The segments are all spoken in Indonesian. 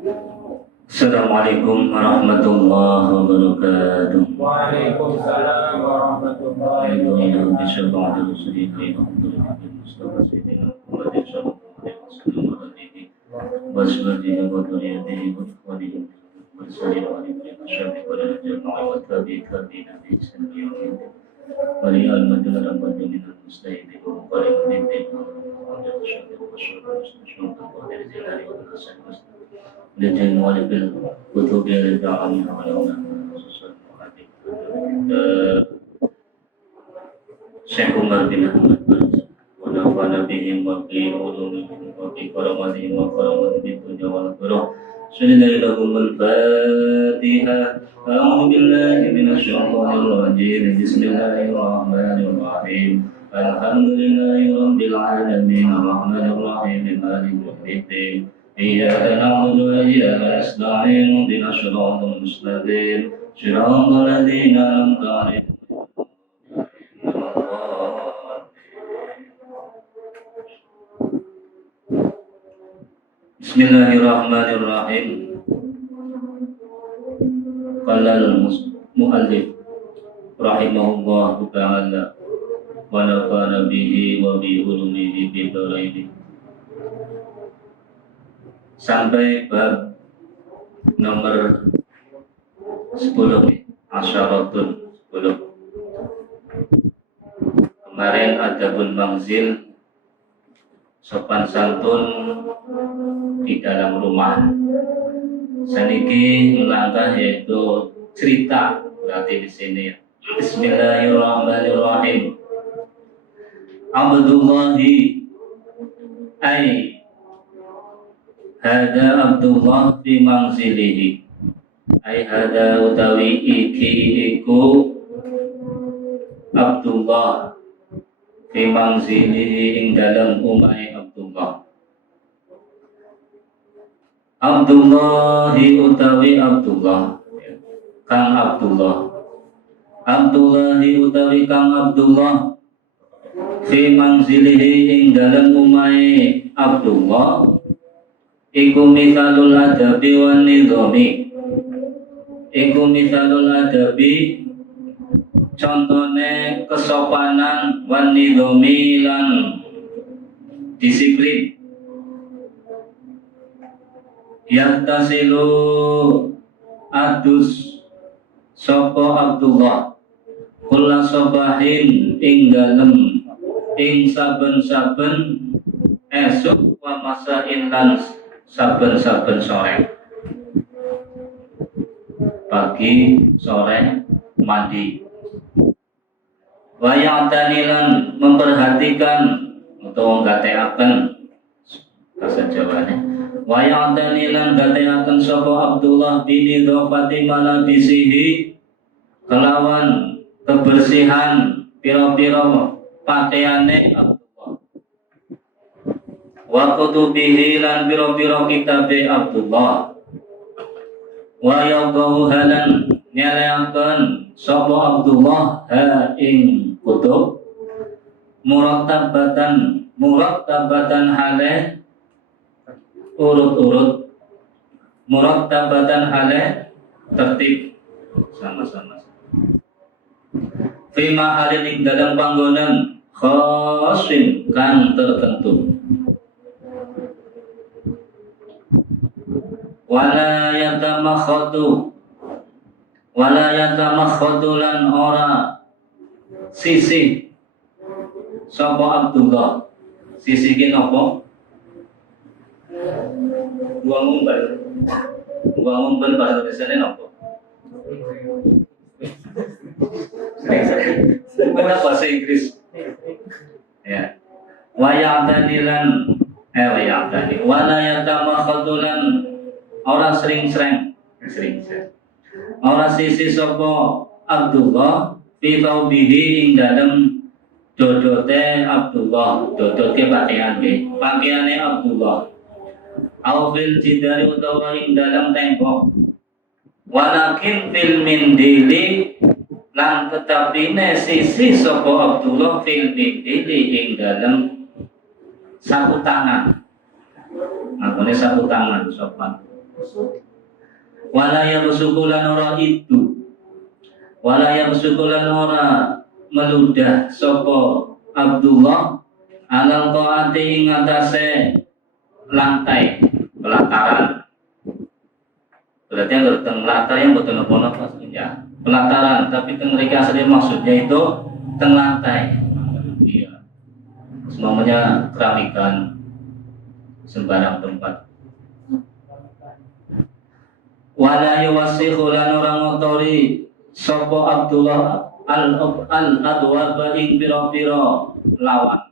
Assalamualaikum warahmatullahi wabarakatuh. Waalaikumsalam warahmatullahi wabarakatuh. Lejeng walifil kutubi al-ja'ani Syekh Umar bin Ahmad wa nafa'ana bihim wa bi ulumihim wa bi karamatihim wa karamatihim dunya wal akhirah. Bismillahirrahmanirrahim. Al-Fatihah. A'udzu billahi minasy syaithanir rajim. Bismillahirrahmanirrahim. Alhamdulillahi rabbil alamin arrahmanir rahim maliki yaumiddin. إياك نعبد وإياك نستعين اهدنا الصراط المستقيم صراط الذين أنعمت عليهم Bismillahirrahmanirrahim. Qala al-muallif rahimahullahu ta'ala wa nafa'ana bihi wa bi ulumihi bi dharaini. Sampai bab nomor 10, asyaratun 10. Kemarin adabul manzil, sopan santun di dalam rumah. Saniki melangkah yaitu cerita, berarti di sini. Bismillahirrahmanirrahim. Abdullahi ay hada Abdullah fi manzilihi. Ay hada utawi iki iku Abdullah fi manzilihi ing dalam umai Abdullah. Abdullahi utawi Abdullah, Kang Abdullah. Abdullahi utawi Kang Abdullah fi manzilihi ing dalam umai Abdullah. Iku misalul adabi wan nizami. Iku misalul adabi, contone kesopanan, wan nizami lan disiplin. Yahtasilu adus sopo Abdullah kula sobahin ing dalem ing saben-saben esuk wa masain lan saben-saben sore. Pagi, sore, mandi. Wa ya'tanilan memperhatikan atau nggateaken bahasa Jawane. Wa ya'tanilan nggateaken sapa Abdullah bin idhofati malabisihi kelawan kebersihan pira-pira pakaiane Abdullah. Wa kutubihi lan pira-pira kitabe Abdullah. Wa yaqahu halan nyaleaken sapa Abdullah ha ing kutub murattabatan hale urut-urut, murattabatan hale tertib sama-sama. Fi mahalin ing dalam panggonan khasin kan tertentu. Wala yatamakhadu lan ora sisi sapa Abdullah. Sisi ki napa? Buang umbal bahasa Indonesia napa? Sering bahasa Inggris. Ya. Wa ya'tanilan wala yatamakhadu lan ora sering-sering. Ora sisi sapa Abdullah fi thawbihi ing dalem dodote Abdullah, dodote pakaiane Abdullah. Au fil jidari utawa ing dalam tembok. Walakin fil mindili lan tetapine sisi sapa Abdullah fil mindili ing dalam sapu tangan. Ngene sapu tangan sopan. Wala yabsuku lan ora itu. Wala yabsuku lan ora meludah sapa Abdullah alal qaati ing atase lantai pelataran. Berarti yang teng latar yang betul napa ya. Pelataran, tapi teng mereka asli maksudnya itu teng lantai. Iya. Semuanya keramikan sembarang tempat. Wala yuwasihu lan orang ngotori sapa Abdullah al-adwaba ing pira-pira lawan.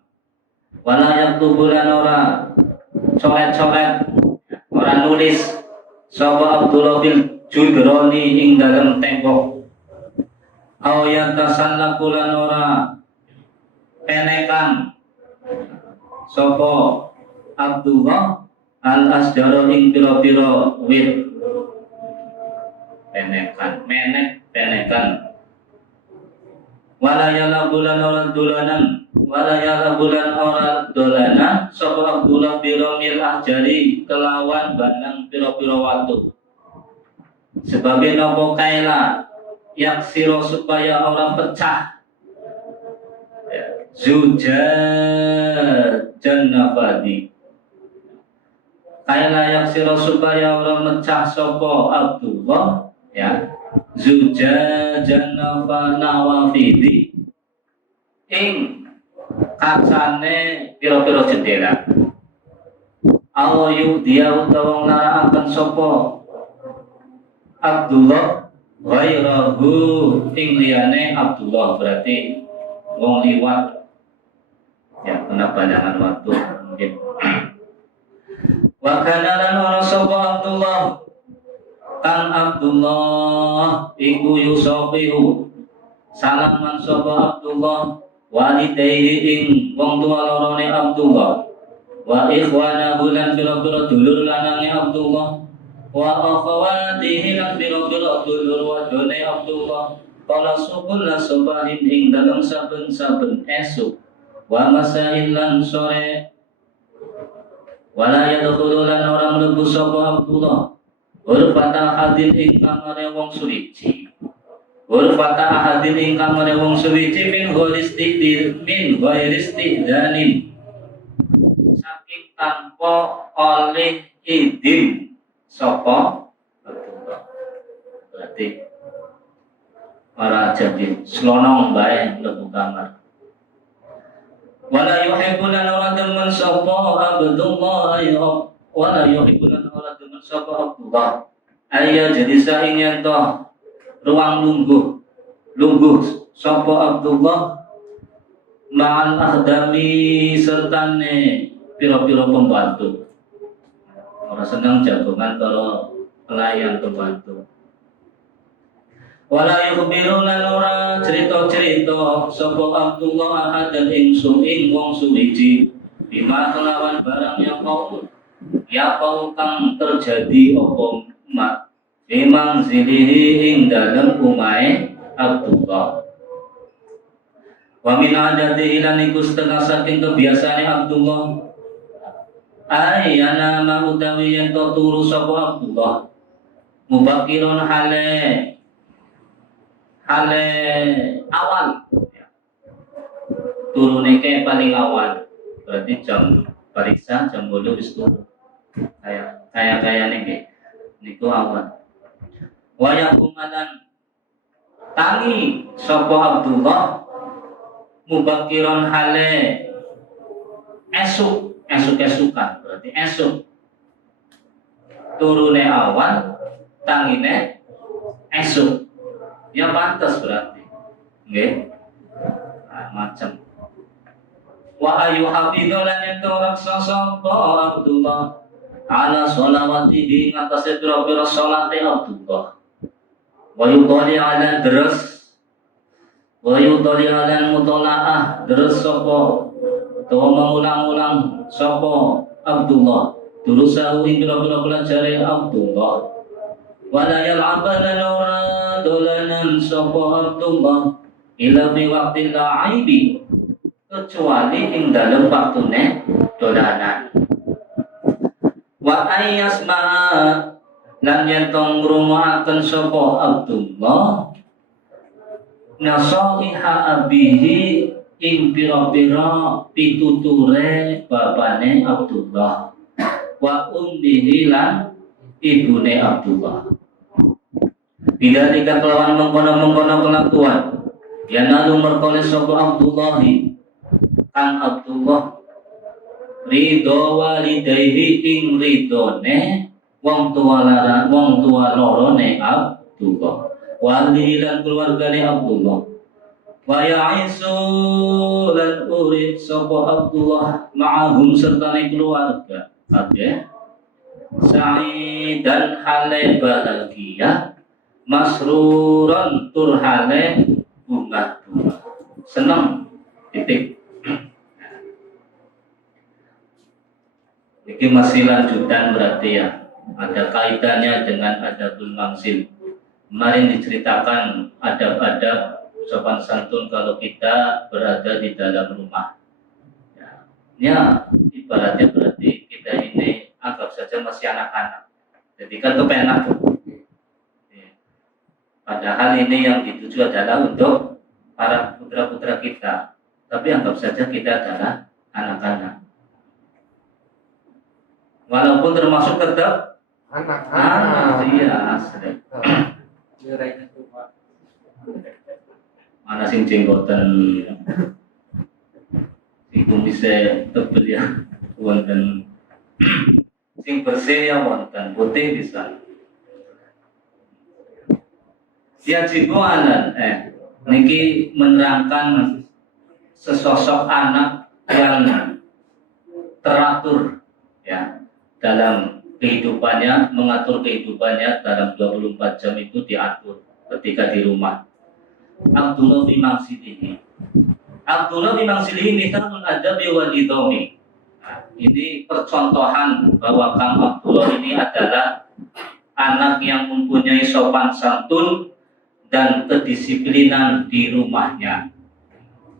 Wala yaktubu lan ora coret-coret ora nulis sapa Abdullah bil judrani ing dalem tembok. Aw yatasallaku lan ora penekan sapa Abdullah al-asjara ing pira-pira wit. Penekan wala yala bulan orang dolanan sapa Abdullah biromil ahjari kelawan bandang piro-piro watu sebagai nopo kaila yaksiro supaya orang pecah zujajan nafadi kaila yaksiro supaya orang pecah sapa Abdullah ya zujajan nawafidi ing kacane pira-pira jendela awayu dia utawa nglarakaken sapa Abdullah ghairahu ing liyane Abdullah berarti wong liwat ya kena pandangan waktu mungkin wa kana lan ora sapa Abdullah Kang Abdullah iku yusafihu salaman sapa Abdullah walidayhi ing wong tua lorone Abdullah wa ikhwanahu lan pira-pira dulur lanange Abdullah wa akhawatihi lan pira-pira dulur wadone Abdullah kala subul la subahin ing dalem saben-saben esuk wa masail lan sore wala yadkhulu lan ora mlebu sapa Abdullah Urfata ahadin ing kamare wong suwiji. Urfata ahadin ing kamare wong suwiji min ghairistik danin. Saking tanpa oleh izin sapa berarti para jadi selonong bae mlebu kamar. Wala yuhibbuna ora demen sapa Abdullah ya wala yuhibbuna ora demen sapa Abdullah aya jadi saing toh ruang lungguh sapa Abdullah ma'al akhdami sertane pira-pira pembantu ora seneng jagongan karo pelayan pembantu wala yukhbiru lan ora cerita-cerita sapa Abdullah ahadan ing wong suwiji bima kelawan barang yang ya kau kang terjadi apa mak memang zilihi ing dalem umahe Abdullah wa min adati ilan iku setengah saking kebiasaane Abdullah ayana ma utawi yen to turu sapa Abdullah mubakiron hale awal turune ke paling awal berarti jam periksa jam 8 wis turu kayak nih niku awal waya kumalan tangi sapa Abdullah mubakiron hale esuk-esukan berarti esuk turune awal tangine esuk ya pantas berarti nggih macam wa ayu hafidholan ento raksa sapa Abdullah ala sholawatihi ngatasi pira-pira sholate Abdullah wa yudhali ala deres wa yudhali ala mutola'ah deres sapa utawa mengulang-ulang sapa Abdullah durusahu ing pira-pira pelajare Abdullah wala yal'abana ora dolanan sapa Abdullah ila fi waqtil la'aibi kecuali ing dalem waktune dolanan wa ayyasma lan yen tong ngrumahaken sapa Abdullah nasaiha abihi ing pira-pira pituture bapane Abdullah wa ummihi lan ibune Abdullah. Bila tika kelawan mengkono-mengkono kelakuan ya nalu merkole sapa Abdullah kang Abdullah ridho walidayhi ing ridone wong tua lorone Abdullah wali lan keluargane Abdullah wa ya'isu lan urip sapa Abdullah ma'ahum serta keluarga kabeh sa'idan hale bahagia masruran turhale bunga-bunga seneng titik. Ini masih lanjutan berarti ya, ada kaitannya dengan adabul manzil. Kemarin diceritakan adab-adab sopan santun kalau kita berada di dalam rumah. Ya, ibaratnya berarti kita ini anggap saja masih anak-anak. Jadi kan kepenak. Padahal ini yang dituju adalah untuk para putra-putra kita. Tapi anggap saja kita adalah anak-anak. Walaupun termasuk tetap anak, iya asli. Mana sing jenggotan, sing kumisnya tebel ya, wonten, sing bersih ya wonten, putih bisa. Ya jibuanan, niki menerangkan sesosok anak yang teratur, ya. Dalam kehidupannya, mengatur kehidupannya dalam 24 jam itu diatur ketika di rumah. Abdullah bin Mangsilihi. Abdullah bin Mangsilihi mithalul adabi wal idhomi. Nah, ini percontohan bahwa Kang Abdullah ini adalah anak yang mempunyai sopan santun dan kedisiplinan di rumahnya.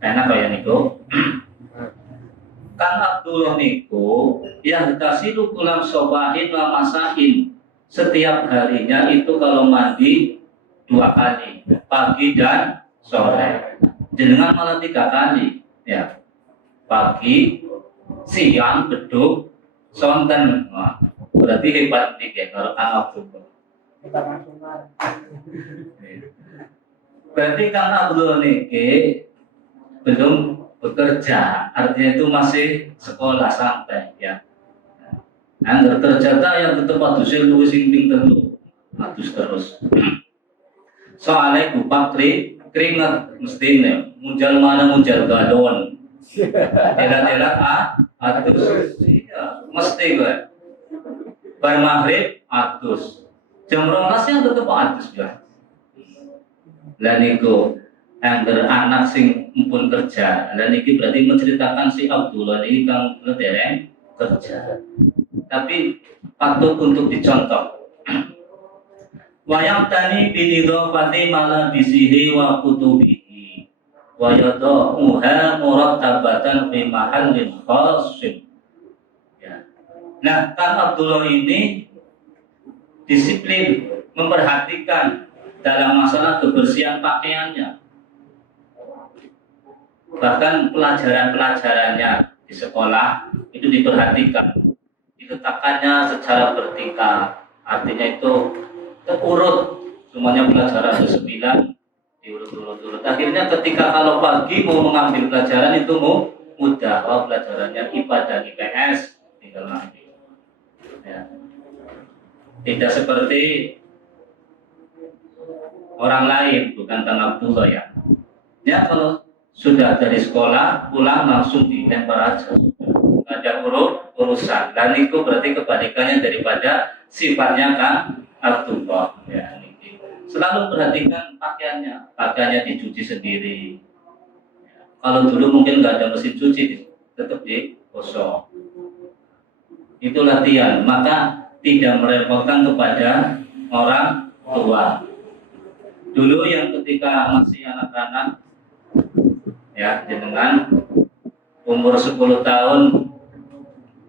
Enak kayak niku. Kang Abdullah niku yang tasilu kulam sobahin wa masahin setiap harinya itu kalau mandi 2 kali pagi dan sore jenengan malah 3 kali ya pagi siang beduk sonten berarti hebat nih ya kalau Kang Abdullah berarti Kang Abdullah niki belum bekerja, artinya itu masih sekolah santai ya. Nah, bekerja yang tetap adus lu sing pinter lu, adus terus. Soalnya gupak keringat mesti nih, munjal mana munjal gadon, elat adus, iya mesti gue. Bar maghrib adus, jam 12 yang tetap adus ya. Lah niku angger anak sing mumpun kerja. Dan ini berarti menceritakan si Abdullah ini kang dereng kerja. Tapi patut untuk dicontoh. Wayang tani binidhofati mala bisihi wa kutubihi. Wa yadauha murattabatan fi mahallin khasin. Ya. Nah, Kang Abdullah ini disiplin memperhatikan dalam masalah kebersihan pakaiannya. Bahkan pelajaran-pelajarannya di sekolah itu diperhatikan, diletakkannya secara vertikal, artinya itu terurut, semuanya pelajaran itu 9 diurut-urut. Akhirnya ketika kalau pagi mau mengambil pelajaran itu mudah, pelajarannya IPA dan IPS tinggal ambil. Ya. Tidak seperti orang lain, bukan Kang Abdullah ya. Ya kalau sudah dari sekolah pulang langsung dilempar aja, nggak ada urusan. Dan itu berarti kebalikannya daripada sifatnya Kang Abdullah. Ya, selalu perhatikan pakaiannya dicuci sendiri. Ya, kalau dulu mungkin nggak ada mesin cuci, tetap digosok. Itu latihan, maka tidak merepotkan kepada orang tua. Dulu yang ketika masih anak-anak ya dengan umur 10 tahun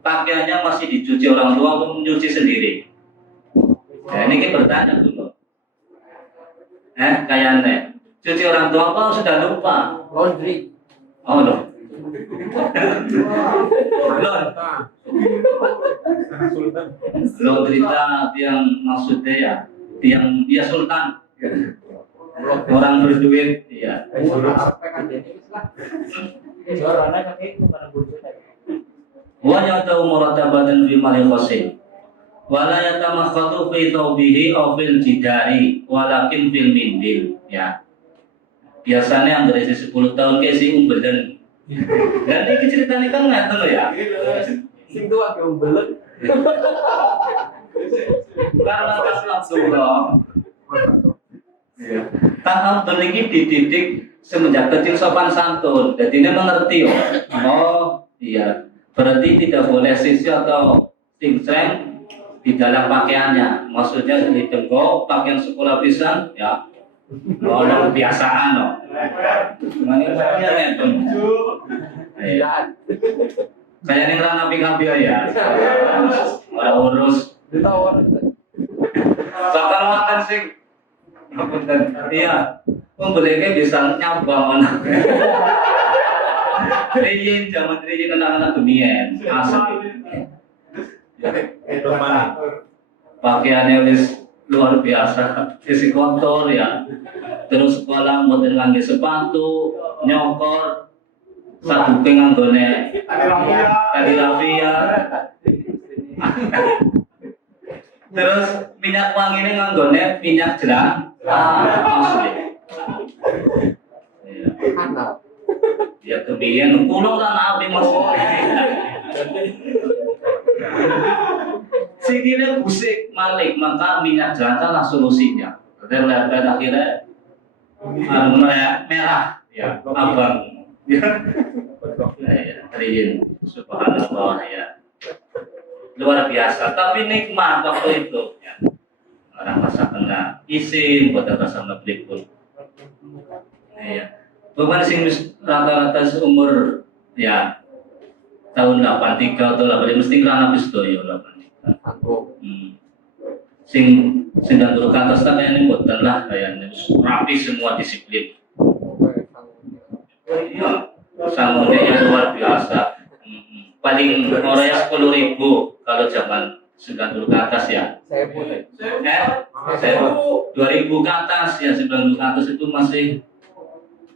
pakaiannya masih dicuci orang tua, mencuci sendiri. Nah, ini kita bertanya dulu. Kayaknya cuci orang tua apa sudah lupa? Laundry. Oh loh. Lo cerita tiang maksudnya ya, tiang dia sultan, orang berduit, iya. Wa yatau muratabatan fi mali qasim. Wala yatamakhatu fi thawbihi aw fil jidari walakin fil mindil, ya. Biasanya yang berisi 10 tahun ke si umbelan. Dan ini ceritanya kan ngaten loh ya. Sing tua ke umbelan. Karena Kang Abdullah. Kang Abdullah ini dididik semenjak kecil sopan santun. Jadi dia mengerti oh iya. Berarti tidak boleh sisi atau cincang di dalam pakaiannya. Maksudnya di tenggok pakaian sekolah pisan ya. Oh, kebiasaan loh. Mana saya itu? Iya. Saya ini orang nabi ya. Orang urus. Ditawar. Bakal makan sih. Ngapunten. Iya. Wong bolehnya bisa nyabang anak. Riyin zaman riyin anak-anak dunia. Asli. Pakaiannya wis luar biasa, isi kotor ya. Terus sekolah model ngangge sepatu, nyokor, satu penganggone tadi rafia. Terus minyak wangi ini nganggone minyak jelang, asli. Ya kebiyen kulung lah nabi maksudnya. Sikilnya busik malik, maka minyak jelantah lah solusinya. Dan akhirnya merah, ya abang. Teriin, subhanallah ya. Luar biasa, tapi nikmat waktu itu. Ya. Orang masa kena isin, pada rasa ngeblik pun. Ya. Bukan sing rata-rata seumur ya tahun 83 atau 85 mesti kerana pistoyo 83. Sing dan turun ke atas kan ini boten lah kayaknya rapi semua disiplin. Iya, sanggupnya yang luar biasa. Paling orangnya 10.000 kalau zaman 90 ke atas ya. Saya 2.000 ke atas ya, 90 ke atas itu masih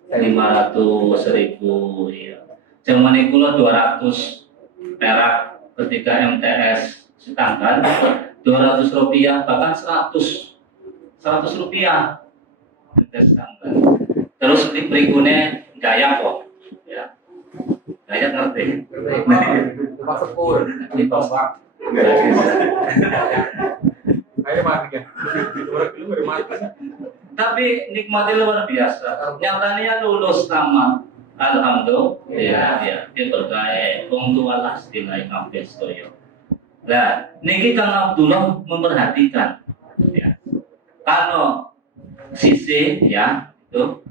500, 1.000 ya. Zaman itu 200 perak ketika MTS setangkan 200 rupiah bahkan 100 rupiah MTS setangkan. Terus berikutnya gaya kok ya. Gaya ngerti. Pas sepur, di tombak. Ayo mati kan. Tapi nikmatnya luar biasa. Nyatanya lulus tamat. Alhamdulillah, ya, dia berkaya untuk Allah istilahnya kabeh sedaya. Nah, niki Kang Abdullah memperhatikan, ya, kalau sisi ya itu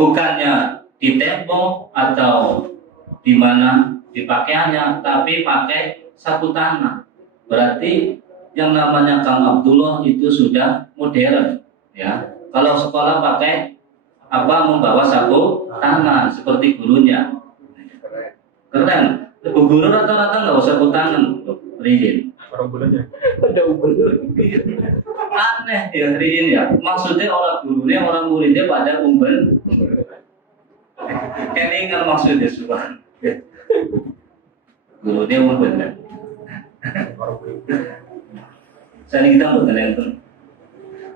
bukannya di tembok atau di mana di pakaiannya, tapi pakai sapu tangan. Berarti yang namanya Kang Abdullah itu sudah modern, ya. Kalau sekolah pakai membawa sapu tangan seperti gurunya. Keren. Bu guru rata-rata nggak usah sapu tangan, Rijin. orang bulannya ada ubel. Aneh ya Rijin ya. Maksudnya orang gurunya, orang muridnya pada umbel. Keningan maksudnya subhan. Gurunya umbel. Saya kita berkenan.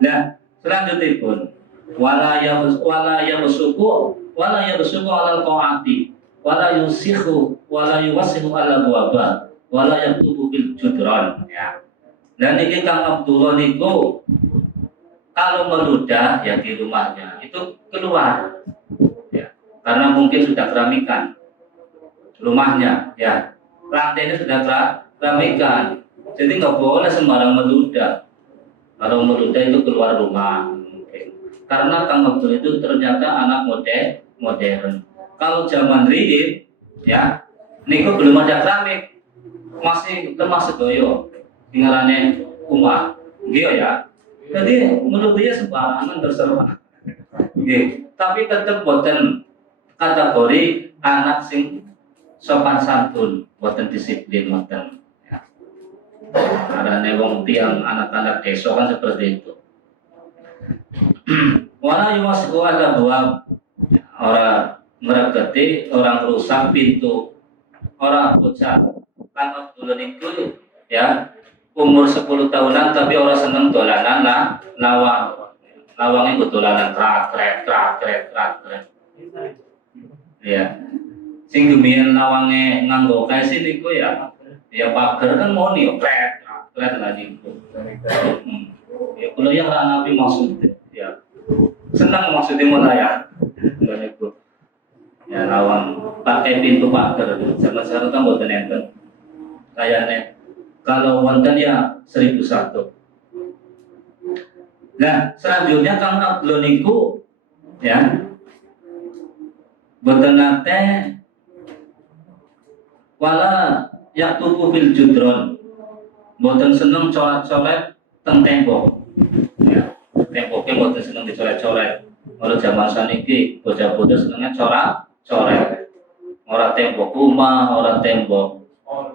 Nah, selanjutnya pun wala yabsuku alal qaati wala yusikhu wala yuwasihu ala duaba wala yaktubu bil judran ya. Dan ini Kang Abdullah niku kalau meludah ya di rumahnya itu keluar ya, karena mungkin sudah keramikan rumahnya ya, lantainya sudah keramikan, jadi nggak boleh sembarang meludah. Kalau meludah itu keluar rumah. Karena Kang Abdul itu ternyata anak modern. Kalau zaman Ridin, ya, niku belum ada keramik, masih lemah sedoyo, tinggalannya rumah. Gitu ya. Jadi menurut dia sembarangan terserah. Gitu. Tapi tetap boten kategori anak sing sopan santun, boten disiplin boten. Ya. Karena wong tiang anak-anak desa kan seperti itu. Wala yuwasiku ada dua orang mereketi, orang rusak pintu, orang bocah. Kan dulu itu ya umur 10 tahunan tapi orang seneng dolanan lah lawang. Lawangnya ikut dolanan trak. Ya. Sing gemeyen lawange nganggo kae sini ku ya. Ya pager kan mau nih kret lah niku. Ya kalau yang Nabi maksudnya ya senang maksudnya mulai ya. Niku. Ya lawang pakai pintu pager zaman sekarang kan boten enten. Kayaknya kalau wonten ya 1001. Nah, selanjutnya Kang Abdul niku ya boten nate wala yaktubu fil judron. Boten seneng coret-coret teng tembok. Ya, temboknya boten seneng dicoret-coret. Kalau zaman saniki bocah-bocah senengnya coret. Ora tembok rumah, ora tembok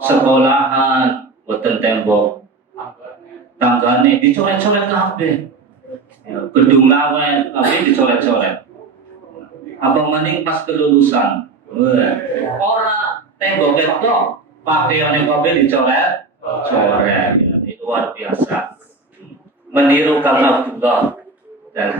sekolahan, boten tembok tanggane dicoret-coret kabeh. Ya, gedung lawet kabeh dicoret-coret. Apa mending pas kelulusan. Ora tembok itu pakaiannya kabeh dicoret. Ya, ini luar biasa. Meniru Kang Abdullah dan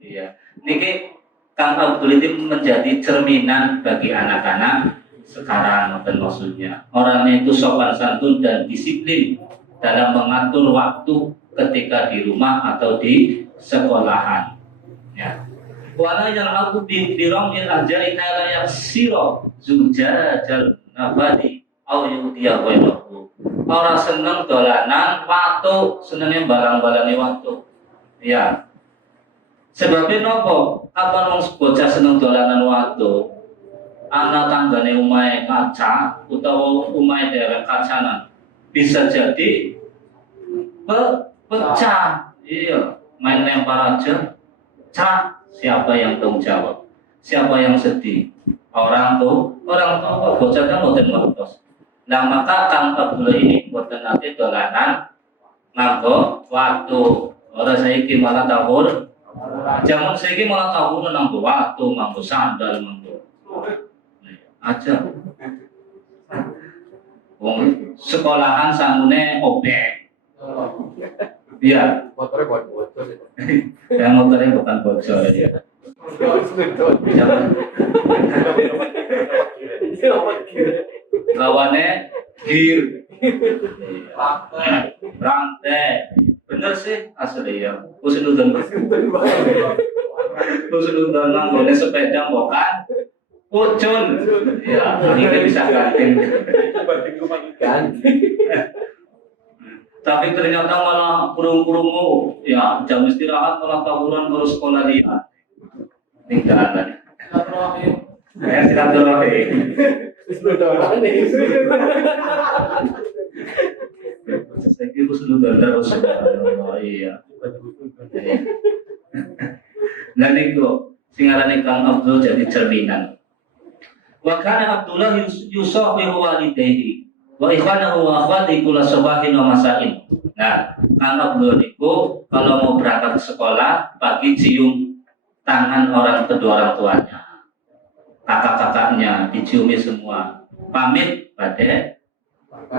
iya. Niki Kang Abdul itu menjadi cerminan bagi anak-anak sekarang dan maksudnya orangnya itu sopan santun dan disiplin dalam mengatur waktu ketika di rumah atau di sekolahan. Ya. Wala yang aku birong il ajai kala yang siro zujajal nabadi au yudiya wairahu. Orang seneng dolanan waktu, senengnya barang-barangnya waktu. Ya. Sebabnya nopo? Apa nong bocah seneng dolanan waktu? Anak tanggane umai kaca utawa umai dewek kacanan bisa jadi pecah. Iya, main lempar aja. Cak, siapa yang tanggung jawab? Siapa yang sedih? Orang tua bocah kan boten ngertos. Nah maka Kang Abdul ini boten nanti dolanan nganggo waktu. Orang saiki malah tahun. Zaman saiki malah tahun nganggo waktu, nganggo sandal, nganggo aja. Wong sekolahan sangune obek. Iya. Motornya buat bocor. Yang motornya bukan bocor ya. Lawannya gear. Rantai. Bener sih asli ya. Usunudan nanggone sepeda bukan pucun. Ya, ini bisa ganti. Tapi ternyata malah kurung-kurungu ya jam istirahat malah tawuran terus sekolah lihat. Tinggalan. Silaturahim. Saya kira sudah terus. Iya. Nah niku singarane Kang Abdul jadi cerminan. Wa kana Abdullah yusahihu walidayhi wa ikhwanahu wa akhwati kula sabahin wa masain. Nah, Kang Abdul niku kalau mau berangkat ke sekolah pagi cium tangan kedua orang tuanya. Kakak-kakaknya diciumi semua. Pamit pada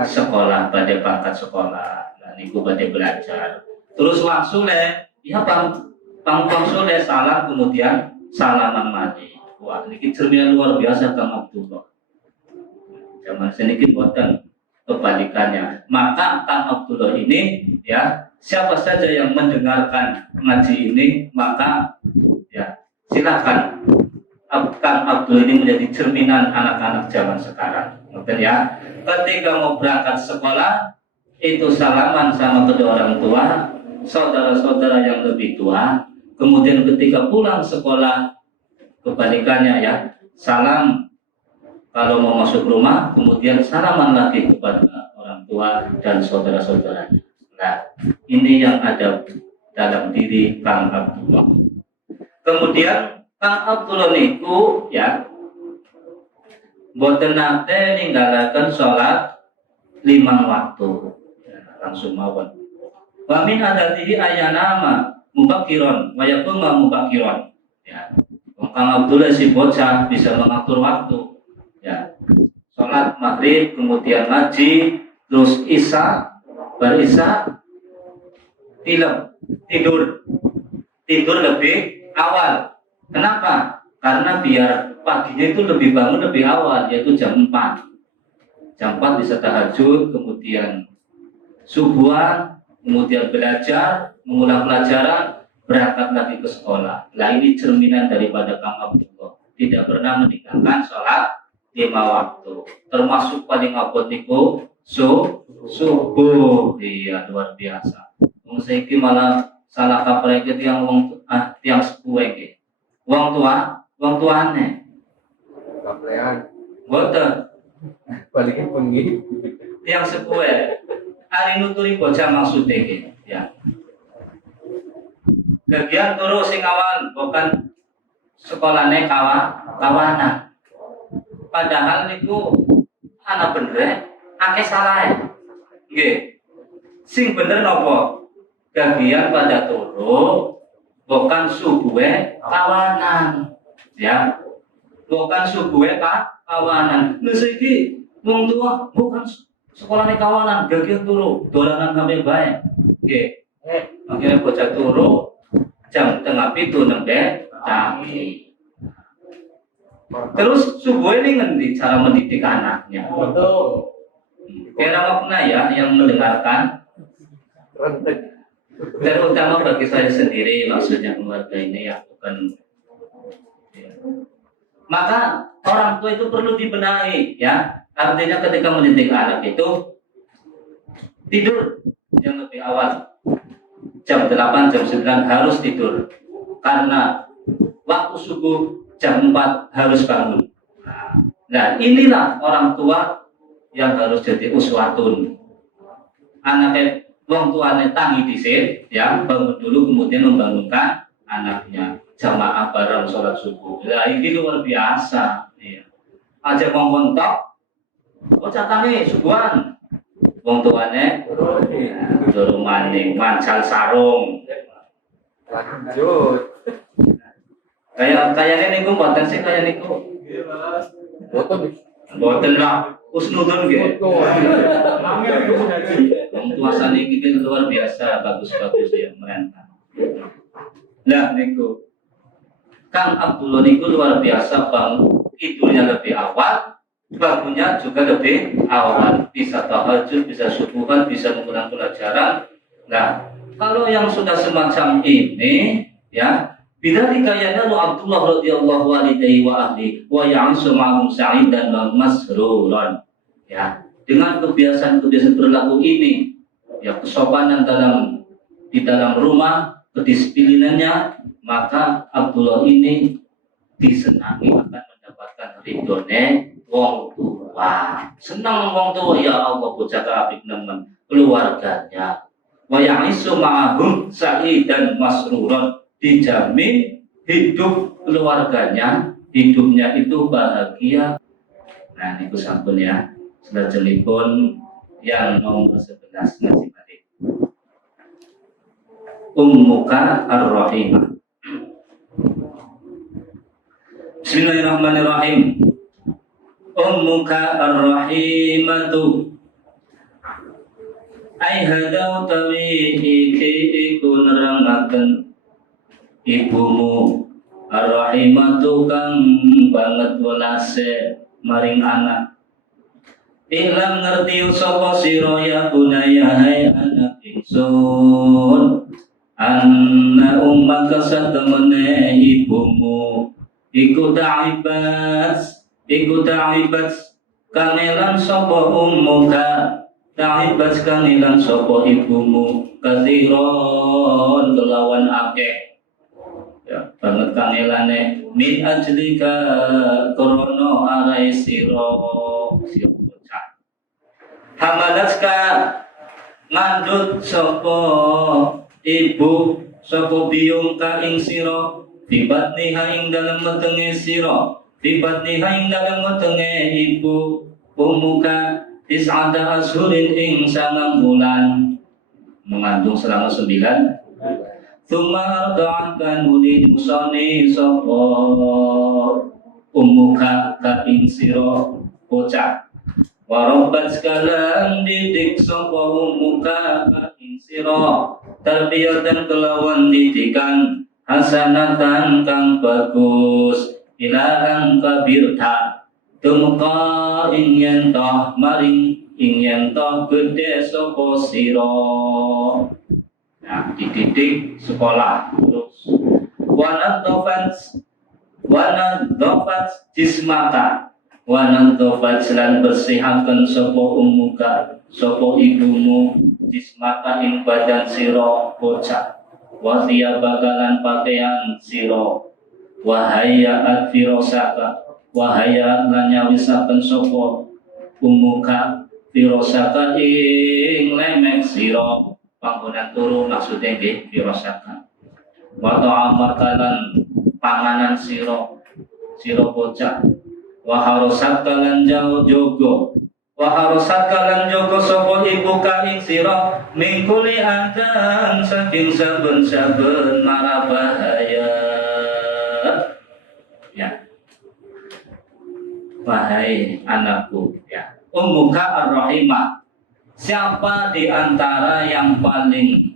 sekolah, pada berangkat sekolah. Nah, niku pada belajar. Terus langsung ya Bang Soleh salam kemudian salaman mati. Wah, ini cerminan luar biasa Kang Abdullah. Zaman sedikit buatan kebalikannya. Maka Kang Abdullah ini ya siapa saja yang mendengarkan ngaji ini maka ya silakan Kang Abdul ini menjadi cerminan anak-anak zaman sekarang. Mungkin ya ketika mau berangkat sekolah itu salaman sama kedua orang tua, saudara-saudara yang lebih tua. Kemudian ketika pulang sekolah kebalikannya ya salam kalau mau masuk rumah, kemudian salaman lagi kepada orang tua dan saudara-saudaranya. Nah, ini yang ada dalam diri Kang Abdullah. Kemudian Kang Abdullah niku ya boten nate ninggalaken sholat 5 waktu. Ya, langsung mawon. Wa min adatihi ayanama mubakiron wa yakuma mubakiron. Ya. Kang Abdullah si bocah bisa mengatur waktu. Ya. Sholat maghrib, kemudian ngaji, terus isya, berisya, tidur lebih awal. Kenapa? Karena biar paginya itu lebih bangun lebih awal, yaitu jam 4. Jam 4 bisa tahajud, kemudian subuhan, kemudian belajar, mengulang pelajaran, berangkat lagi ke sekolah. Nah ini cerminan daripada Kang Abdullah. Tidak pernah meninggalkan sholat 5 waktu. Termasuk paling abot itu subuh. Iya, luar biasa. Saiki malah salah kaprah itu yang tiang sepuh iki. Wong tuane. Kaplean. Boten. Balikin pengi. Tiang sepuh ari nuturi bocah maksud iki, ya. Bagian turu sing awan bukan sekolahane kawanan. Padahal niku ana bener akeh salahe. Nggih. Sing bener napa? Bagian pada turu bukan subuhe kawanan. Ya. Bukan subuhe kawanan. Lha saiki wong tua bukan sekolahane kawanan, bagian turu dolanan sampe bae. Nggih. Akhirnya bocah turu jam 6:30 nembe tangi. Terus subuh ini ngendi cara mendidik anaknya? Betul. Kira makna ya yang mendengarkan. Rentek. Terutama bagi saya sendiri, maksudnya keluarga ini ya bukan. Ya. Maka orang tua itu perlu dibenahi, ya. Artinya ketika mendidik anak itu tidur yang lebih awal. Jam 8, jam 9 harus tidur. Karena waktu subuh jam 4 harus bangun. Nah, inilah orang tua yang harus jadi uswatun. Anaknya wong tuane tangi dhisik, ya, bangun dulu kemudian membangunkan anaknya. Jamaah bareng sholat subuh. Nah, ini luar biasa. Ya. Aja ngomong tok, bocah tangi subuhan. Wong tuane turu maning mancal sarung. Lanjut. Kayaknya niku mboten sih kaya niku. Boten. Mboten lah. Usnudun nggih. Wong tua saniki iki luar biasa bagus-bagus ya merentah. Nah niku Kang Abdullah niku luar biasa bang, tidurnya lebih awal, bangunnya juga lebih awal, bisa tahajud, bisa subuhan, bisa mengulang pelajaran. Nah, kalau yang sudah semacam ini, ya, bidzalika yanalu Abdullah radhiyallahu anhu wa ahli wa ya'ishu ma'hum sa'idan wa masruran. Ya, dengan kebiasaan-kebiasaan berlaku ini, ya kesopanan di dalam rumah, kedisiplinannya, maka Abdullah ini disenangi akan mendapatkan ridhone wong tua. Senang wong tua, ya Allah bocah apik nemen keluarganya. Wa ya'isu ma'ahum sa'idan masruran, dijamin hidup keluarganya, hidupnya itu bahagia. Nah, niku sampun ya. Selanjutipun yang nomor 11 ngaji balik. Ummuka ar-rahimah. Bismillahirrahmanirrahim. Ummuka ar-rahimatu ai hadau tawihi iku nerangaken ibumu ar-rahimatu kang banget welase maring anak. Ilam ngerti sapa sira ya bunaya hai anak ingsun anna ummaka satemene ibumu iku ta'ibat kangelan sapa ummuka ta'ibat kangelan sapa ibumu kathiron kelawan akeh ya banget kangelane min ajlika krono arai sira hamalatka ngandut sapa ibu sapa biyung ka ing sira bibatniha ing dalem wetenge sira bibatniha ing dalem wetenge ibu umuka is'ada ashurin ing 9 bulan mengandung selama 9 Tsumma arda'atkan uli nusani sapa umuka ka ing sira bocah warobat sekalian didik sapa umuka ka ing sira tarbiyatan kelawan didikan hasanatan kang bagus ilahan kabirta tumeka ing yen toh maring ing yen toh gedhe sapa sira. Nah, dididik sekolah terus wanadofat jismata wanadofat selan bersihaken sapa umuka sapa ibumu jismata ing badan sira bocah wasiya bakalan pakaian sira wahaya firosaka wahaya lan nyawisaken sapa umuka firosaka ing lemek sira panggonan turu maksudnya nggih firasaka wa ta'amakalan panganan sira bocah wa harosakalan jogo wa harosakalan jogo sapa ibu ka ing sira mingkuli adan saking saben-saben mara bahaya ya wahai anakku ya ummuka ar-rahimah. Siapa di antara yang paling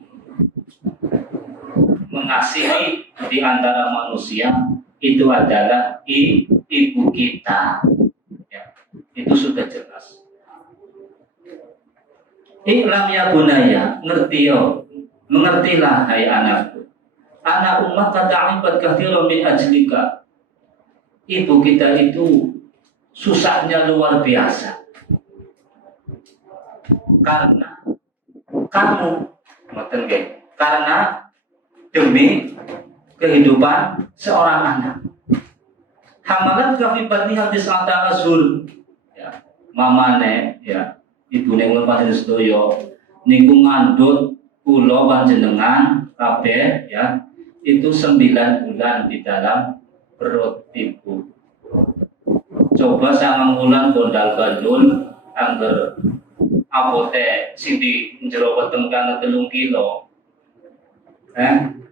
mengasihi di antara manusia itu adalah ibu kita. Ya, itu sudah jelas. Iklam ya bunaya, ngerti yo, mengertilah hai anakku. Anak umat kata ibat kathiro min ajlika. Ibu kita itu susahnya luar biasa. Karena kamu karena demi kehidupan seorang anak hamalat kafibati hadis ata azul ya mamane ya ibune nglepas sedoyo niku ngandut kula panjenengan kabeh ya itu 9 bulan di dalam perut ibu coba 9 bulan gondal gandul angger apote sing di jero weteng kana 3 kilo.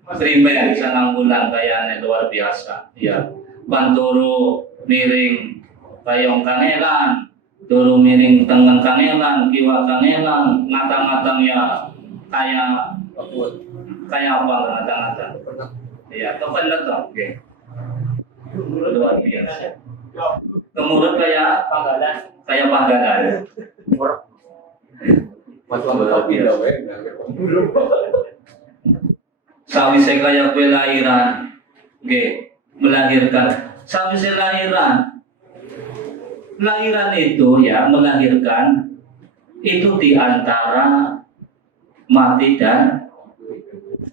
Primer 9 bulan kayane luar biasa. Ya. Panturu miring kayong kangelan, turu miring tengen kangelan, kiwa kangelan, ngatang-ngatang ya kayak apa ngatang-ngatang. Iya, kepenet toh. Oke. Luar biasa. Kemudian kayak panggalan. Sawise kaya kue lahiran, melahirkan. Sawise lahiran itu ya melahirkan itu diantara mati dan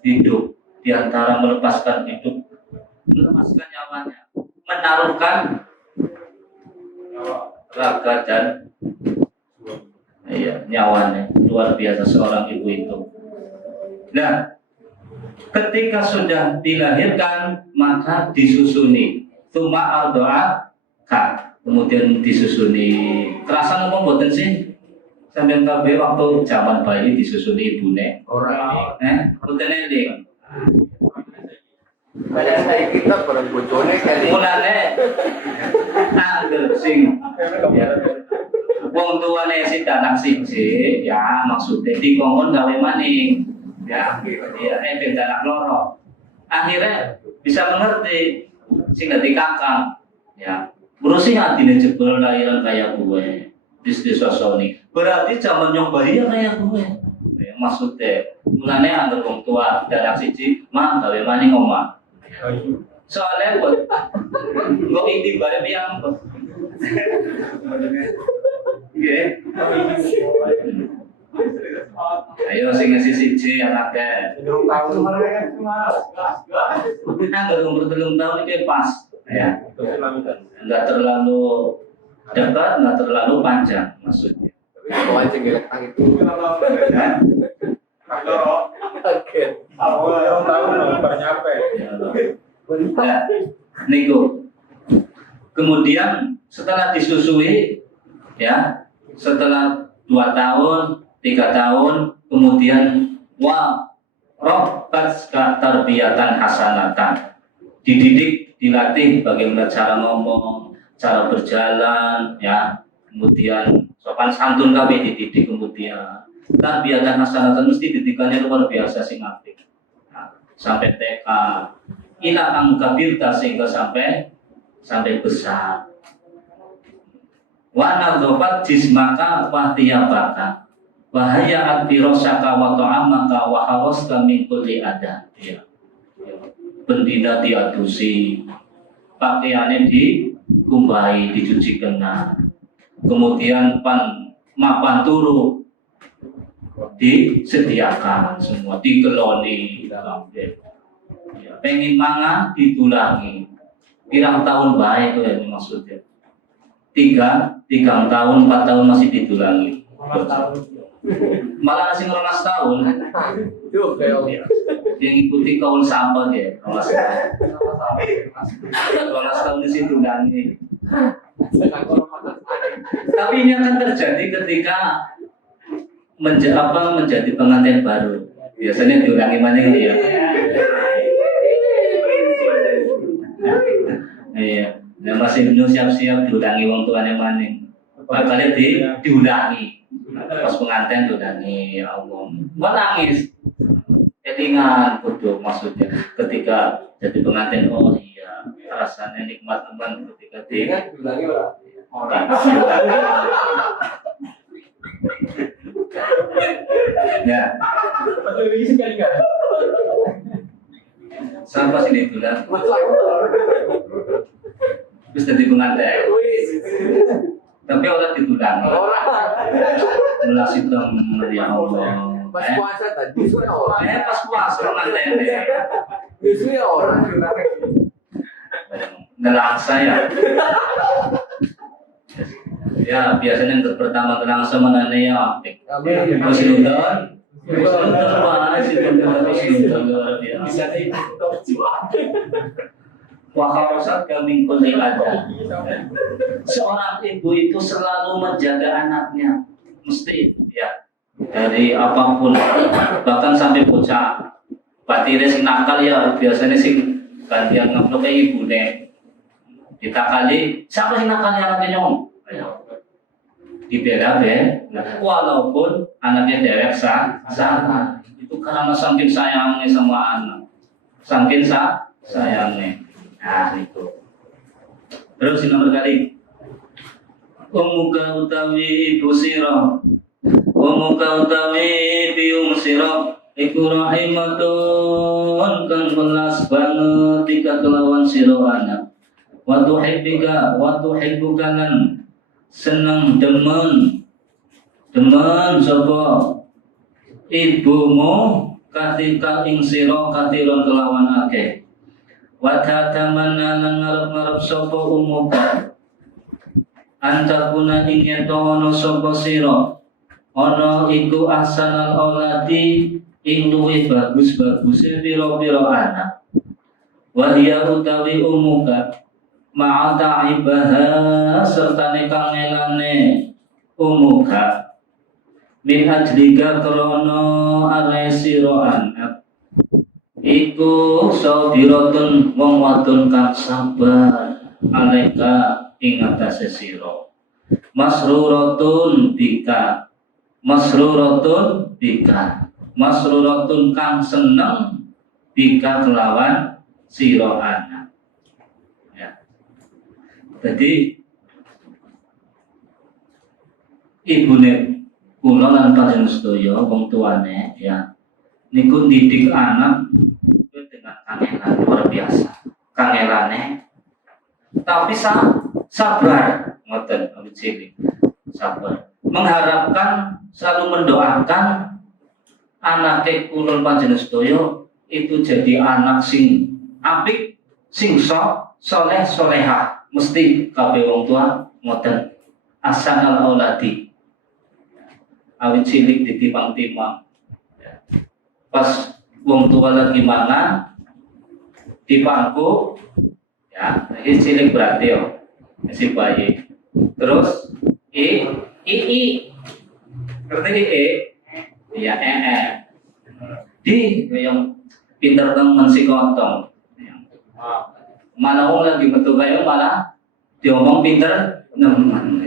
hidup, diantara melepaskan hidup, melepaskan nyawanya, menaruhkan raga dan nyawanya. Luar biasa seorang ibu itu. Nah, ketika sudah dilahirkan maka disusuni. Tuma al-doa kemudian disusuni. Terasa ngomong boten sih? Sampai kabeh waktu zaman bayi disusuni ibune. Ora. Boten eling. Kayak saya kita bareng bojone kali. Mulane angger sing wong tuane si anak siji ya maksudnya dikongkon gawe maning ya beda anak loro akhirnya bisa mengerti sing dadi kakang ya berusi hatine jebol lahiran kayak gue disosoni berarti zaman nyong bayi ya kayak gue ya, maksudnya mulane angger wong tua anak siji mah gawe maning omah soalnya kok inti bare piang ayo sing ngisi siji anake. Angger umur 3 tahun iki pas. Ya. Enggak terlalu dekat, enggak terlalu panjang maksudnya. Pancing gelek itu. Oke. Awal tahun baru nyampe. Nah, niku. Kemudian setelah disusui, ya, setelah 2 tahun, 3 tahun, kemudian robbat tarbiyatan hasanatan, dididik, dilatih bagaimana cara ngomong, cara berjalan, ya, kemudian sopan santun kami dididik, kemudian tarbiyatan hasanatan mesti didikannya luar biasa sing apik. Nah, sampai TK, ila angkabirta sehingga sampai besar. Wa nadhafat jismaka wa tiyabaka wa hayat firasaka wa ta'amaka wa harasta min kulli ada. Ya. Bendina diadusi, pakaiannya dikumbahi, dicuci kena. Kemudian mapan turu disediakan semua, dikeloni. Ya, pengen mangan ditulangi. Pirang tahun baik itu ya maksudnya. 3 tahun, 4 tahun masih ditulangi. Malah masih 12 tahun. Yang ikuti kaul sampah ya, 12 tahun di situ tulangi. Tapi ini akan terjadi ketika menjadi pengantin baru. Biasanya diulangi mana ini ya? Iya, nah, masih belum siap-siap diulangi wong tuanya maning. Makanya diulangi. Pas pengantin diulangi, ya Allah. Menangis. Ketingan bodoh maksudnya. Ketika jadi pengantin, oh iya, rasanya nikmat teman ketika diulangi orang. Ya. Sampai sini bilang, terus jadi pengantin. Tapi orang ditulang. Melasi teman ya Allah. Pas puasa tadi, orang. Pas puasa pengantin. Justru ya orang. Nelangsa ya. Ya biasanya yang pertama nelangsa mana nih ya? Muslimin. Bisa Waharosat kami kulli ada. Seorang ibu itu selalu menjaga anaknya, mesti ya dari apapun, bahkan sampai bocah patire sing nakal ya biasanya sing gantian ngaplo ke ibu nih. Kita kali siapa sing nakal ya anaknya nyong? Dibela walaupun anaknya derek salah itu karena saking sayangnya sama anak, saking sayangnya. Nah itu. Terus yang nomor kali, umuka utawi ibu siro, umuka utawi biung siro, iku rahimatun kang belas banget tika kelawan siro anak. Watu hibbukanan seneng demen sapa ibumu katika ing sira katiron kelawan akeh. Wa tatamana lan ngarep-ngarep sapa umuka antakuna ing yen ono sapa sira ana iku ahsanal auladi ing luwih bagus-baguse pira-pira anak. Wa hiya utawi umuka ma'ata ibaha serta kangelane umuka min ajlika krono aresiro anak iku sabiratun wong wadon kang sabar aleka ing atase sira masruratun kang seneng bika kelawan sira anak. Jadi ibune kula lan panjenengan sedaya wong tuane ya niku didik anak dengan kangelan luar biasa. Kangelane tapi sabar ngoten awit cilik. Sabar. Mengharapkan selalu mendoakan anake kula panjenengan sedaya itu jadi anak sing apik, sing soleh solehah. Mesti kabeh wong tua ngoten asanal auladi awit cilik ditimbang-timbang pas wong tua lagi mangan di pangku, ya, ini cilik berarti ya, si bayi. Terus i, ngerti ya di yang pinter temen si kontong. Mana orang lagi metu kayak malah diomong pinter nemen.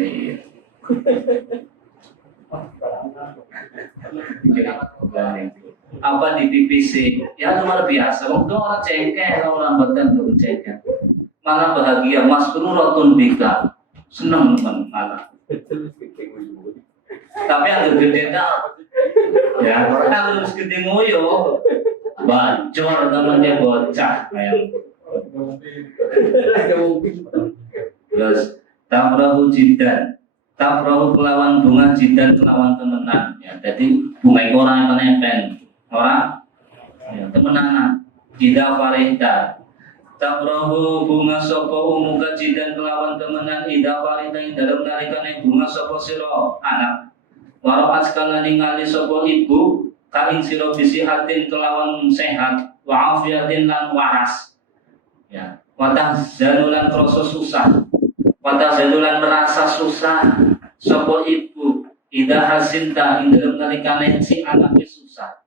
Apa di PPC ya luar biasa. Waktu orang cengkeh, orang beten belum cengkeh. Malah bahagia, mas rotun bika, seneng malah. Tapi yang gede tak, ya, harus gede ngoyo, bacor namanya bocah, kayak. Terus tamrahu jidan, tamrahu kelawan bunga jidan kelawan temenan. Ya, jadi bunga itu orang yang penepen, orang ya, temenan. Jida farita, tamrahu bunga sopo umuka jidan kelawan temenan. Ida farita yang dalam narikane bunga sopo siro anak. Walau askala ningali sopo ibu, kain siro bisi hatin kelawan sehat, wa'afiatin lan waras. Ya, watah zanulan kroso susah, watah zanulan merasa susah. Sopo ibu, ida hasinta ing dalam nalikane si anaknya susah.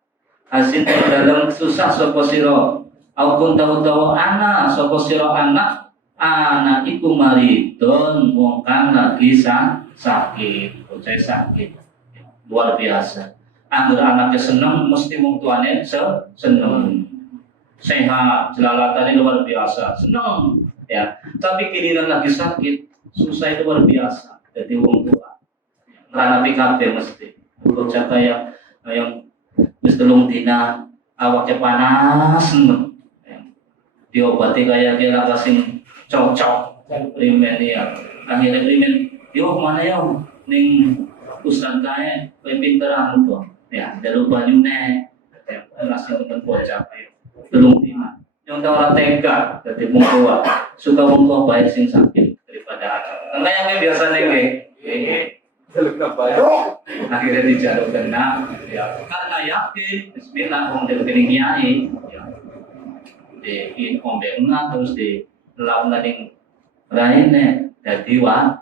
Hasinta ing dalam susah sopo siro, aukun tahu anak sopo siro anak iku maridon wong kang lagi sakit, bocah sakit, luar biasa. Angger anaknya seneng, mesti wong tuane seneng. Sehat, jelalatannya luar biasa, senang, ya. Tapi giliran lagi sakit, susah itu luar biasa. Jadi wong tua, karena PKB mesti. Bocah kayak yang wis telung dina, awaknya panas, ya. Diobati kayak kira kasih cocok, primen ya. Akhirnya primen, yo mana yo, ning usaha kaya, pinteran tuh, ya. Jangan lupa nyune, ya. Langsung dengan bocah kayak. Belum lima yang tahu orang tega jadi wong tua suka wong tua baik sing sakit daripada anak makanya yang biasanya akhirnya dijaluk kena ya karena yakin bismillah wong dari kiai ya di ombengna terus di lawan ning lainnya jadi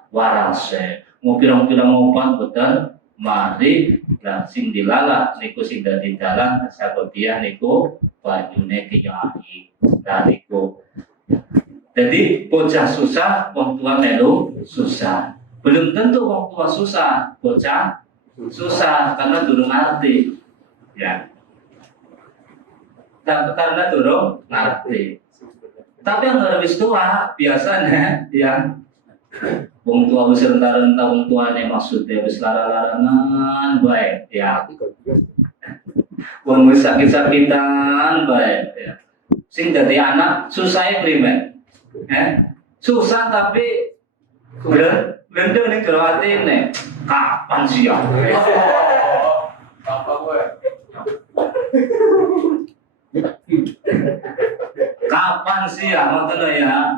warase mau pirang-pirang obat betul mari lah sing dilala niku sing dadi dalan sakopiah niku banyune kiai dariku. Jadi bocah susah, wong tua melu susah. Belum tentu wong tua susah, bocah susah karena durung ngerti. Ya. Karena durung ngerti. Tapi yang harus tua biasanya ya wong tua wis renta-renta wong tuane maksudnya wis lara-larangan baik ya. Wong wis sakit-sakitan baik ya. Sing dadi anak susah primen. Susah tapi blender ning jero atine. Kapan sih ya? Kapan sih ya ngoten ya?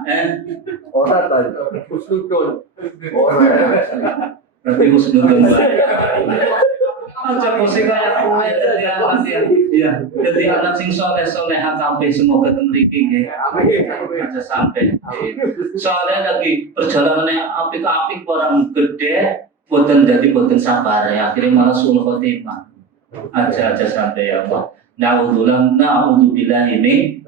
Orang tadi kusnudon. Orang. Tapi kusnudon bae. Aja musik kayak kowe dadi anak ya. Dadi anak sing soleh-soleh kabeh semoga teng mriki nggih. Amin. Aja sampai. Soalnya lagi perjalanannya apik-apik orang gede boten boten sabar ya akhirnya malah sulh khotimah. Aja sampai ya Allah. Na'udzubillah ini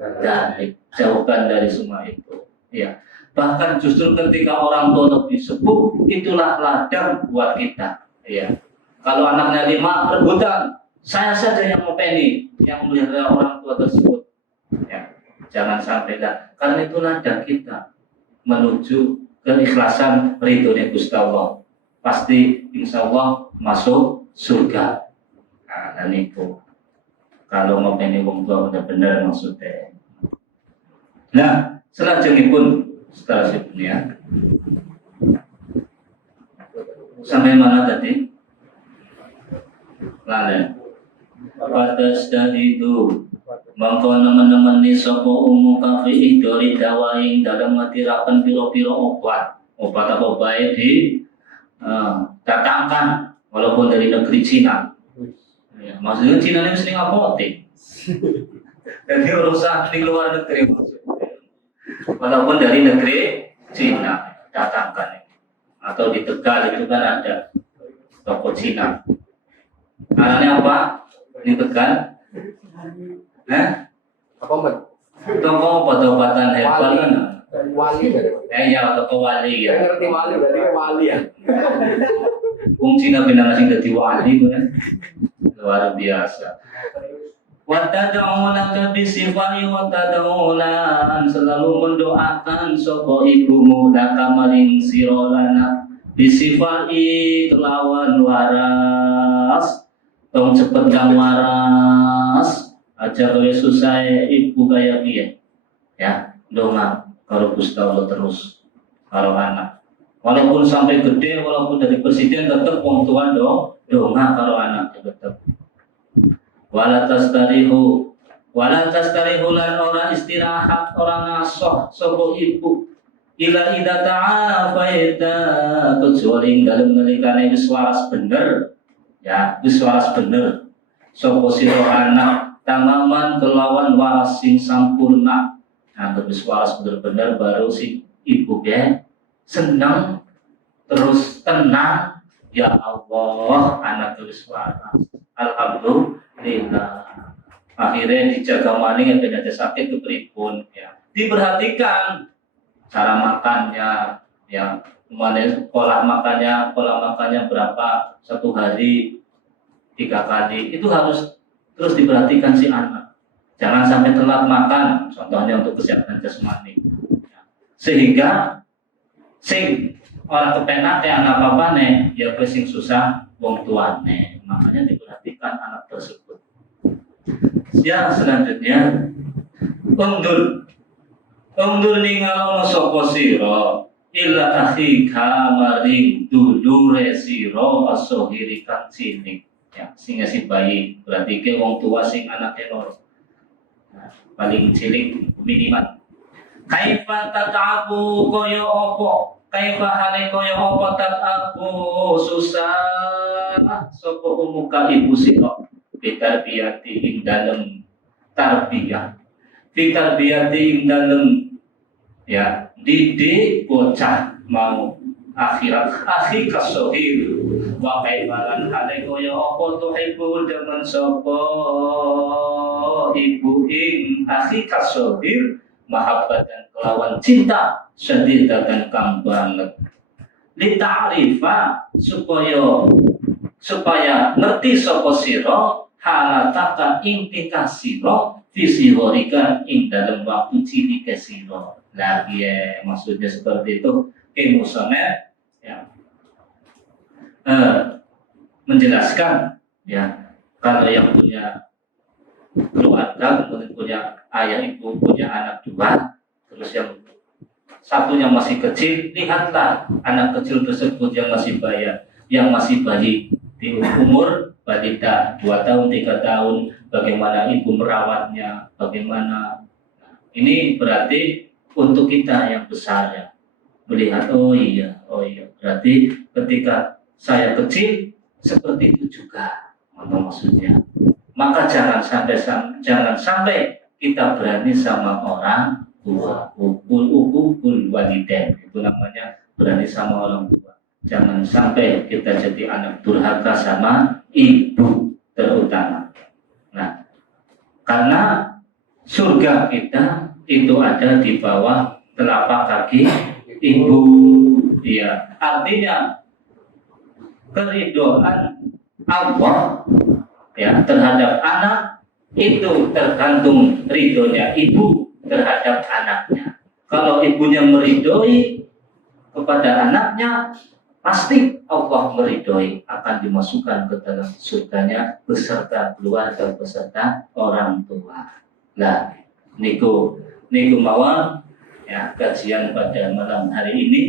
jauhkan dari semua itu. Ya. Bahkan justru ketika orang tua lebih sepuh itulah ladang buat kita. Ya. Kalau anaknya 5 rebutan, saya saja yang mempeni, yang melihara orang tua tersebut. Ya, jangan sampai dah. Karena itu ladang kita menuju keikhlasan ridhonya Gusti Allah. Pasti insya Allah masuk surga. Nah, dan itu kalau mempeni wong tua benar-benar maksudnya. Nah, selanjutnya setelah sebelumnya sampai mana tadi? Lalu batas dari itu mangko nemen-nemen ni sopo umum kafe idori dawaing dalam matirakan piro-piro obat apa baik di datangkan walaupun dari negeri Cina ya, maksudnya Cina ini sering apotek Jadi urusan di luar negeri maksudnya. Walaupun dari negeri Cina datangkan atau di Tegal itu kan ada toko Cina. Namanya apa? Di Tegal? Apa men? Toko obat-obatan herbal kan? Wali dari. Ya, toko wali Saya ya. ngerti wali berarti kan wali ya. Wong Cina benar sing dadi wali kan. Luar biasa. Wa tad'una bisifai wa tad'una selalu mendoakan sapa ibumu laka maring sira lana bisifai kelawan waras tong cepet kang waras aja kowe susah ibu kaya piye ya donga karo Gusti Allah terus karo anak walaupun sampai gede walaupun dari presiden tetap wong tua donga karo anak tetap wala tastarihu lan orang istirahat orang ngasoh sapa ibu ila ida ta'afaita kecuali dalam nalikane wis waras bener ya wis waras bener sapa sira anak tamaman kelawan waras sing sampurna nah wis waras bener-bener baru si ibu ge senang terus tenang ya Allah anak wis waras alhamdulillah akhirnya dijaga maning yang ada sakit kepripun ya diperhatikan cara makannya ya kemana pola makannya berapa satu hari 3 kali itu harus terus diperhatikan si anak jangan sampai telat makan contohnya untuk kesehatan jasmani ya. Sehingga sing orang kepenak yang apa-apa nih ya sing susah wong tuane makanya diperhatikan anak tersebut ya selanjutnya Undur ningalono sapa sira ila akhika maring dulure sira asohiri kang cilik ya sing si bayi berarti ke wong tua sing anake loro nah, paling cilik minimal kaifa tatabu kaya apa kaifa hale kaya apa tatabu susah sapa umuka ibu sira bitarbiyati ing dalem tarbiyah bitarbiyati ing dalem ya didik bocah mau akhi kasohir wa kaifalan hale kaya apa tuhibbu demen sapa ibu ing akhi kasohir mahabbatan kelawan cinta sedidatan kang banget li ta'rifa supaya ngerti sapa sira halataka implikasi sira visi horika ing dalam waktu cilik sira lagi ya maksudnya seperti itu kemusonet ya menjelaskan ya kalau yang punya keluarga kemudian punya ayah ibu punya anak 2 terus yang satunya masih kecil lihatlah anak kecil tersebut yang masih bayi di umur balita 2 tahun 3 tahun bagaimana ibu merawatnya bagaimana ini berarti untuk kita yang besar ya melihat oh iya berarti ketika saya kecil seperti itu juga maksudnya maka jangan sampai kita berani sama orang tua ukul walidain itu namanya berani sama orang tua jangan sampai kita jadi anak durhaka sama ibu terutama nah karena surga kita itu ada di bawah telapak kaki ibu ya artinya keridhaan Allah ya terhadap anak itu tergantung ridhonya ibu terhadap anaknya kalau ibunya meridhoi kepada anaknya pasti Allah meridhoi akan dimasukkan ke dalam surganya beserta keluarga beserta orang tua nah niku mawon ya kajian pada malam hari ini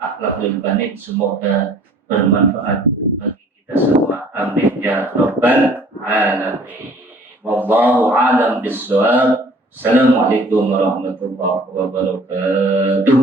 akhlakul banik semoga bermanfaat bagi kita semua amin ya rabbal alamin wallahu alam bissawab assalamualaikum warahmatullahi wabarakatuh